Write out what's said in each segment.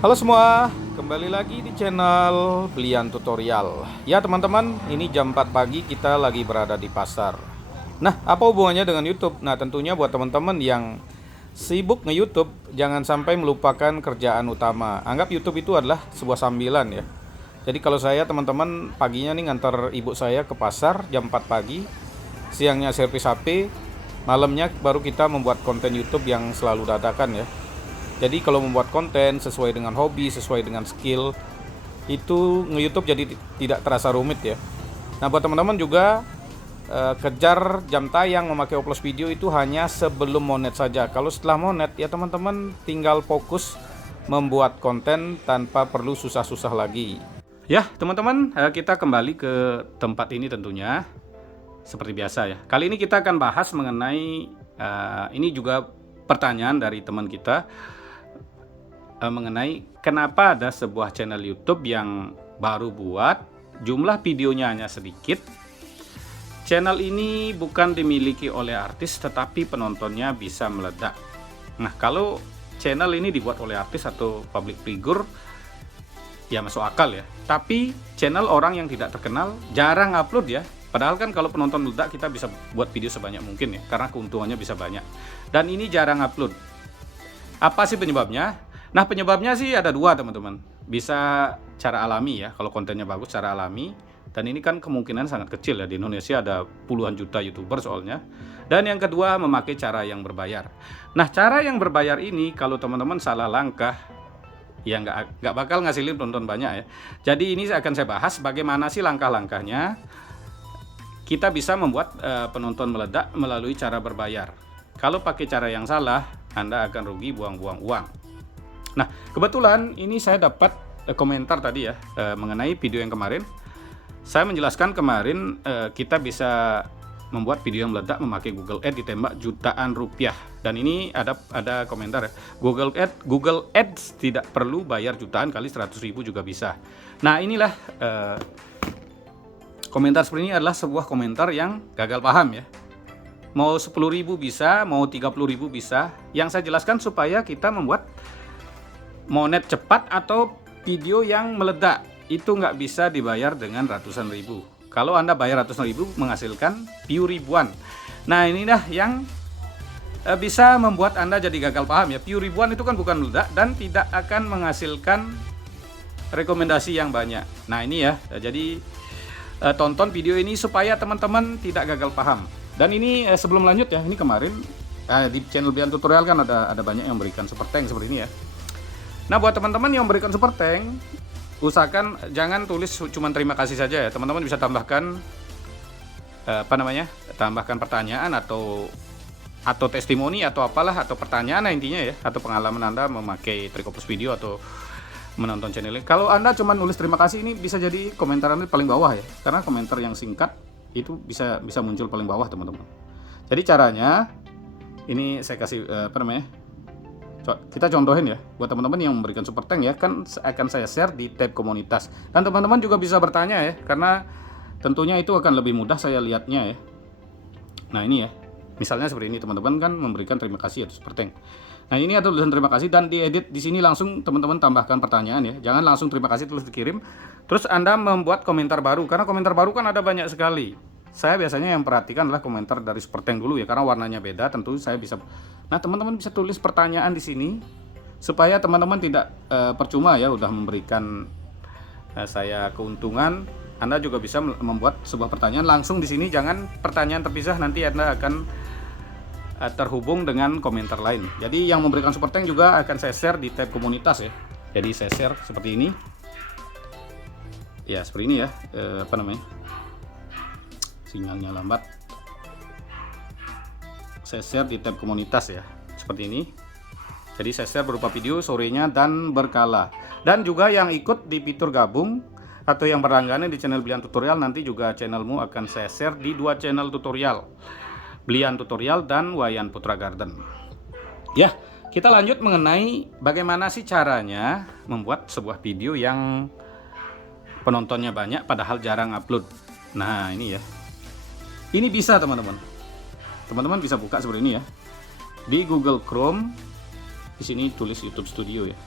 Halo semua, kembali lagi di channel Belian Tutorial. Ya teman-teman, ini jam 4 pagi kita lagi berada di pasar. Nah, apa hubungannya dengan YouTube? Nah, tentunya buat teman-teman yang sibuk nge-YouTube, jangan sampai melupakan kerjaan utama. Anggap YouTube itu adalah sebuah sambilan ya. Jadi kalau saya teman-teman paginya nih ngantar ibu saya ke pasar jam 4 pagi, siangnya servis HP, malamnya baru kita membuat konten YouTube yang selalu dadakan ya. Jadi kalau membuat konten sesuai dengan hobi, sesuai dengan skill, itu nge-YouTube jadi tidak terasa rumit ya. Nah buat teman-teman juga kejar jam tayang memakai upload video itu hanya sebelum monet saja. Kalau setelah monet ya teman-teman tinggal fokus membuat konten tanpa perlu susah-susah lagi. Ya teman-teman, kita kembali ke tempat ini tentunya seperti biasa ya. Kali ini kita akan bahas mengenai ini juga pertanyaan dari teman kita mengenai kenapa ada sebuah channel YouTube yang baru buat, jumlah videonya hanya sedikit. Channel ini bukan dimiliki oleh artis tetapi penontonnya bisa meledak. Nah, kalau channel ini dibuat oleh artis atau public figure ya masuk akal ya. Tapi channel orang yang tidak terkenal jarang upload ya. Padahal kan kalau penonton meledak kita bisa buat video sebanyak mungkin ya, karena keuntungannya bisa banyak. Dan ini jarang upload. Apa sih penyebabnya? Nah penyebabnya sih ada dua teman-teman. Bisa cara alami ya, kalau kontennya bagus cara alami. Dan ini kan kemungkinan sangat kecil ya, di Indonesia ada puluhan juta YouTuber soalnya. Dan yang kedua memakai cara yang berbayar. Nah cara yang berbayar ini kalau teman-teman salah langkah ya nggak bakal ngasilin penonton banyak ya. Jadi ini akan saya bahas bagaimana sih langkah-langkahnya kita bisa membuat penonton meledak melalui cara berbayar. Kalau pakai cara yang salah, Anda akan rugi buang-buang uang. Nah, kebetulan ini saya dapat komentar tadi ya mengenai video yang kemarin. Saya menjelaskan kemarin kita bisa membuat video yang meledak memakai Google Ads ditembak jutaan rupiah. Dan ini ada komentar ya. Google Ads tidak perlu bayar jutaan kali 100.000 juga bisa. Nah, inilah komentar seperti ini adalah sebuah komentar yang gagal paham ya. Mau 10.000 bisa, mau 30.000 bisa. Yang saya jelaskan supaya kita membuat monet cepat atau video yang meledak itu nggak bisa dibayar dengan ratusan ribu. Kalau Anda bayar ratusan ribu menghasilkan view ribuan. Nah inilah yang bisa membuat Anda jadi gagal paham ya. View ribuan itu kan bukan meledak dan tidak akan menghasilkan rekomendasi yang banyak. Nah ini ya, jadi tonton video ini supaya teman-teman tidak gagal paham. Dan ini sebelum lanjut ya, ini kemarin di channel Belian Tutorial kan ada banyak yang memberikan super thank seperti ini ya. Nah buat teman-teman yang memberikan super thank, usahakan jangan tulis cuma terima kasih saja ya. Teman-teman bisa tambahkan tambahkan pertanyaan atau testimoni atau apalah, atau pertanyaan intinya ya, atau pengalaman Anda memakai Trikoplos Video atau menonton channel ini. Kalau Anda cuma nulis terima kasih, ini bisa jadi komentar Anda paling bawah ya, karena komentar yang singkat itu bisa muncul paling bawah teman-teman. Jadi caranya ini saya kasih kita contohin ya buat teman-teman yang memberikan super thank ya, kan akan saya share di tab komunitas, dan teman-teman juga bisa bertanya ya, karena tentunya itu akan lebih mudah saya lihatnya ya. Nah ini ya, misalnya seperti ini, teman-teman kan memberikan terima kasih atau super thank. Nah ini ada tulisan terima kasih dan diedit di sini langsung teman-teman tambahkan pertanyaan ya, jangan langsung terima kasih terus dikirim terus Anda membuat komentar baru, karena komentar baru kan ada banyak sekali. Saya biasanya yang perhatikan adalah komentar dari super thank dulu ya, karena warnanya beda, tentu saya bisa. Nah teman-teman bisa tulis pertanyaan di sini supaya teman-teman tidak percuma ya udah memberikan saya keuntungan. Anda juga bisa membuat sebuah pertanyaan langsung di sini, jangan pertanyaan terpisah, nanti Anda akan terhubung dengan komentar lain. Jadi yang memberikan super thank juga akan saya share di tab komunitas ya. Jadi saya share seperti ini ya, seperti ini ya, sinyalnya lambat. Saya share di tab komunitas ya, seperti ini. Jadi saya share berupa video sorenya dan berkala. Dan juga yang ikut di fitur gabung atau yang berlangganan di channel Belian Tutorial, nanti juga channelmu akan saya share di dua channel tutorial, Belian Tutorial dan Wayan Putra Garden. Ya, kita lanjut mengenai bagaimana sih caranya membuat sebuah video yang penontonnya banyak padahal jarang upload. Nah ini ya, ini bisa teman-teman. Teman-teman bisa buka seperti ini ya. Di Google Chrome, di sini tulis YouTube Studio ya.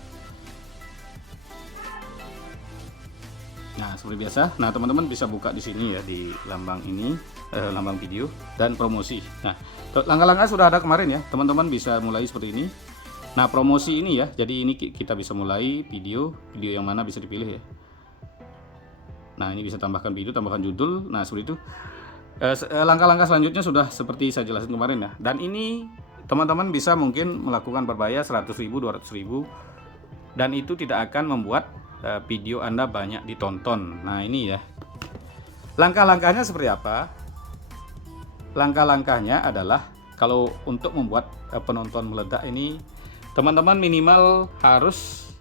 Nah, seperti biasa. Nah, teman-teman bisa buka di sini ya, di lambang ini, lambang video dan promosi. Nah, langkah-langkah sudah ada kemarin ya. Teman-teman bisa mulai seperti ini. Nah, promosi ini ya. Jadi ini kita bisa mulai video yang mana bisa dipilih ya. Nah, ini bisa tambahkan video, tambahkan judul. Nah, seperti itu. Langkah-langkah selanjutnya sudah seperti saya jelasin kemarin ya. Dan ini teman-teman bisa mungkin melakukan berbayar 100.000, 200.000, dan itu tidak akan membuat video Anda banyak ditonton. Nah, ini ya. Langkah-langkahnya seperti apa? Langkah-langkahnya adalah kalau untuk membuat penonton meledak ini, teman-teman minimal harus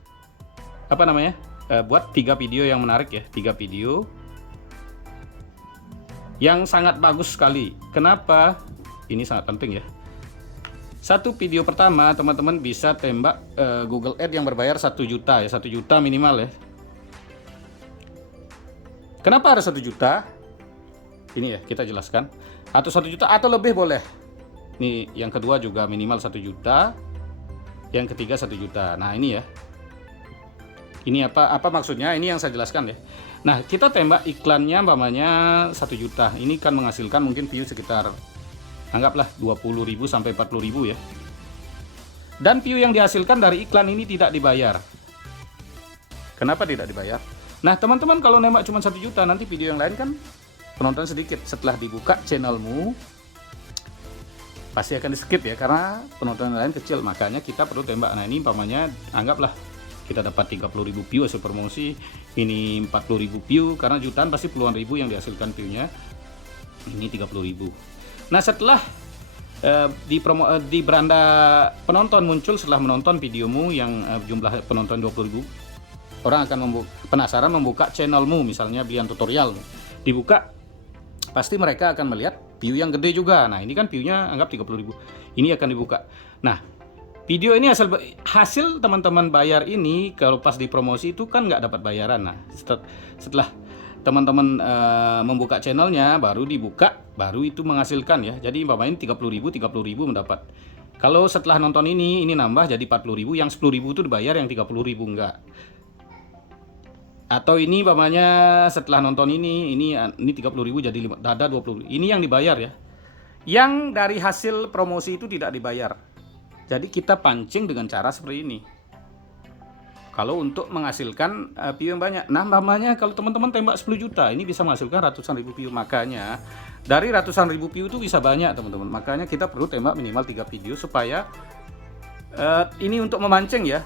buat 3 video yang menarik ya, 3 video yang sangat bagus sekali. Kenapa? Ini sangat penting ya. Satu video pertama teman-teman bisa tembak Google Ads yang berbayar 1 juta ya, 1 juta minimal ya. Kenapa harus 1 juta? Ini ya kita jelaskan. Atau 1 juta atau lebih boleh. Nih yang kedua juga minimal 1 juta. Yang ketiga 1 juta. Nah, ini ya. Ini apa maksudnya? Ini yang saya jelaskan ya. Nah, kita tembak iklannya umpamanya 1 juta. Ini kan menghasilkan mungkin view sekitar, anggaplah 20.000 sampai 40.000 ya. Dan view yang dihasilkan dari iklan ini tidak dibayar. Kenapa tidak dibayar? Nah, teman-teman kalau nembak cuma 1 juta, nanti video yang lain kan penonton sedikit. Setelah dibuka channelmu, pasti akan di skip ya, karena penonton yang lain kecil. Makanya kita perlu tembak. Nah, ini umpamanya anggaplah kita dapat 30.000 view hasil promosi, ini 40.000 view, karena jutaan pasti puluhan ribu yang dihasilkan viewnya. Ini 30.000. Nah, setelah di beranda penonton muncul setelah menonton videomu yang jumlah penonton 20.000, orang akan penasaran membuka channelmu, misalnya Bian Tutorial. Dibuka, pasti mereka akan melihat view yang gede juga. Nah, ini kan viewnya anggap 30.000. Ini akan dibuka. Nah, video ini hasil teman-teman bayar ini kalau pas dipromosi itu kan nggak dapat bayaran. Nah, setelah teman-teman membuka channelnya, baru dibuka, baru itu menghasilkan ya. Jadi umpamanya 30.000 mendapat. Kalau setelah nonton ini nambah jadi 40.000, yang 10.000 itu dibayar, yang 30.000 enggak. Atau ini umpamanya setelah nonton ini 30.000 jadi ada 20.000. Ini yang dibayar ya. Yang dari hasil promosi itu tidak dibayar. Jadi kita pancing dengan cara seperti ini. Kalau untuk menghasilkan view yang banyak. Nah, umpamanya kalau teman-teman tembak 10 juta, ini bisa menghasilkan ratusan ribu view. Makanya dari ratusan ribu view itu bisa banyak, teman-teman. Makanya kita perlu tembak minimal 3 video supaya ini untuk memancing ya.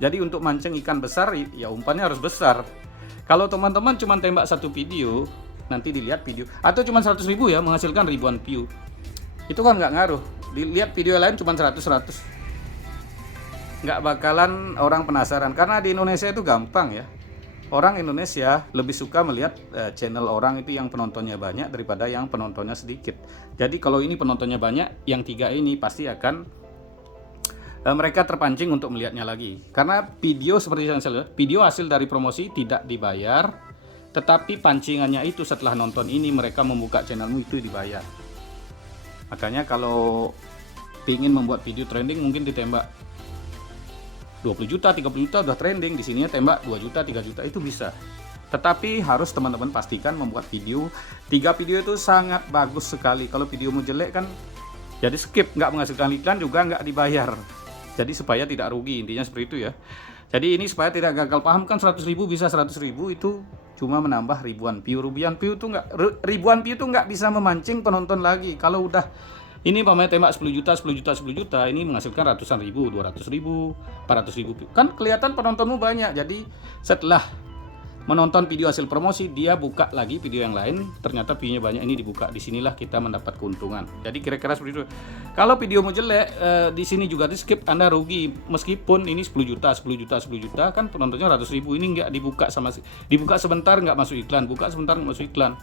Jadi untuk mancing ikan besar ya umpannya harus besar. Kalau teman-teman cuma tembak 1 video, nanti dilihat video atau cuma 100.000 ya menghasilkan ribuan view. Itu kan nggak ngaruh. Dilihat video lain cuma 100. Nggak bakalan orang penasaran, karena di Indonesia itu gampang ya. Orang Indonesia lebih suka melihat channel orang itu yang penontonnya banyak daripada yang penontonnya sedikit. Jadi kalau ini penontonnya banyak, yang 3 ini pasti akan mereka terpancing untuk melihatnya lagi. Karena video seperti yang saya lihat, video hasil dari promosi tidak dibayar, tetapi pancingannya itu setelah nonton ini mereka membuka channelmu itu dibayar. Makanya kalau ingin membuat video trending mungkin ditembak 20 juta, 30 juta udah trending, di sininya tembak 2 juta, 3 juta itu bisa. Tetapi harus teman-teman pastikan membuat video 3 video itu sangat bagus sekali. Kalau videomu jelek kan jadi skip, nggak menghasilkan iklan juga nggak dibayar. Jadi supaya tidak rugi, intinya seperti itu ya. Jadi ini supaya tidak gagal paham, kan 100.000 bisa 100.000 itu cuma menambah ribuan view. Ribuan view itu nggak bisa memancing penonton lagi. Kalau udah ini umpamanya tembak 10 juta, ini menghasilkan ratusan ribu, 200.000, 400.000. Kan kelihatan penontonmu banyak. Jadi setelah menonton video hasil promosi, dia buka lagi video yang lain, ternyata view-nya banyak, ini dibuka. Disinilah kita mendapat keuntungan. Jadi kira-kira seperti itu. Kalau videomu jelek, di sini juga di skip, Anda rugi. Meskipun ini 10 juta, kan penontonnya 100.000, ini nggak dibuka dibuka sebentar nggak masuk iklan, buka sebentar nggak masuk iklan.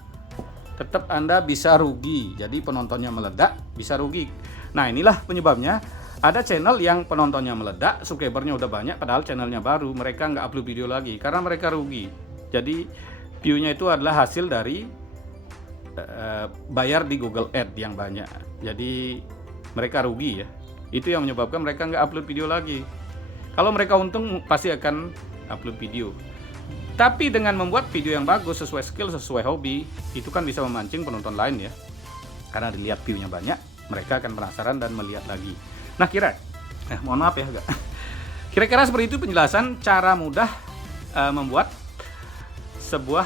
Tetap Anda bisa rugi. Jadi penontonnya meledak, bisa rugi. Nah, inilah penyebabnya. Ada channel yang penontonnya meledak, subscribernya udah banyak, padahal channelnya baru, mereka nggak upload video lagi karena mereka rugi. Jadi view-nya itu adalah hasil dari bayar di Google Ads yang banyak. Jadi mereka rugi ya. Itu yang menyebabkan mereka nggak upload video lagi. Kalau mereka untung pasti akan upload video. Tapi dengan membuat video yang bagus sesuai skill, sesuai hobi, itu kan bisa memancing penonton lain ya. Karena dilihat view-nya banyak, mereka akan penasaran dan melihat lagi. Nah, mohon maaf ya agak. Kira-kira seperti itu penjelasan cara mudah membuat sebuah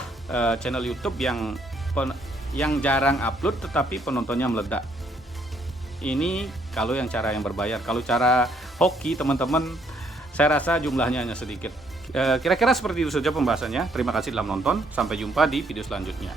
channel YouTube yang jarang upload tetapi penontonnya meledak. Ini kalau yang cara yang berbayar. Kalau cara hoki teman-teman, saya rasa jumlahnya hanya sedikit. Kira-kira seperti itu saja pembahasannya. Terima kasih telah menonton. Sampai jumpa di video selanjutnya.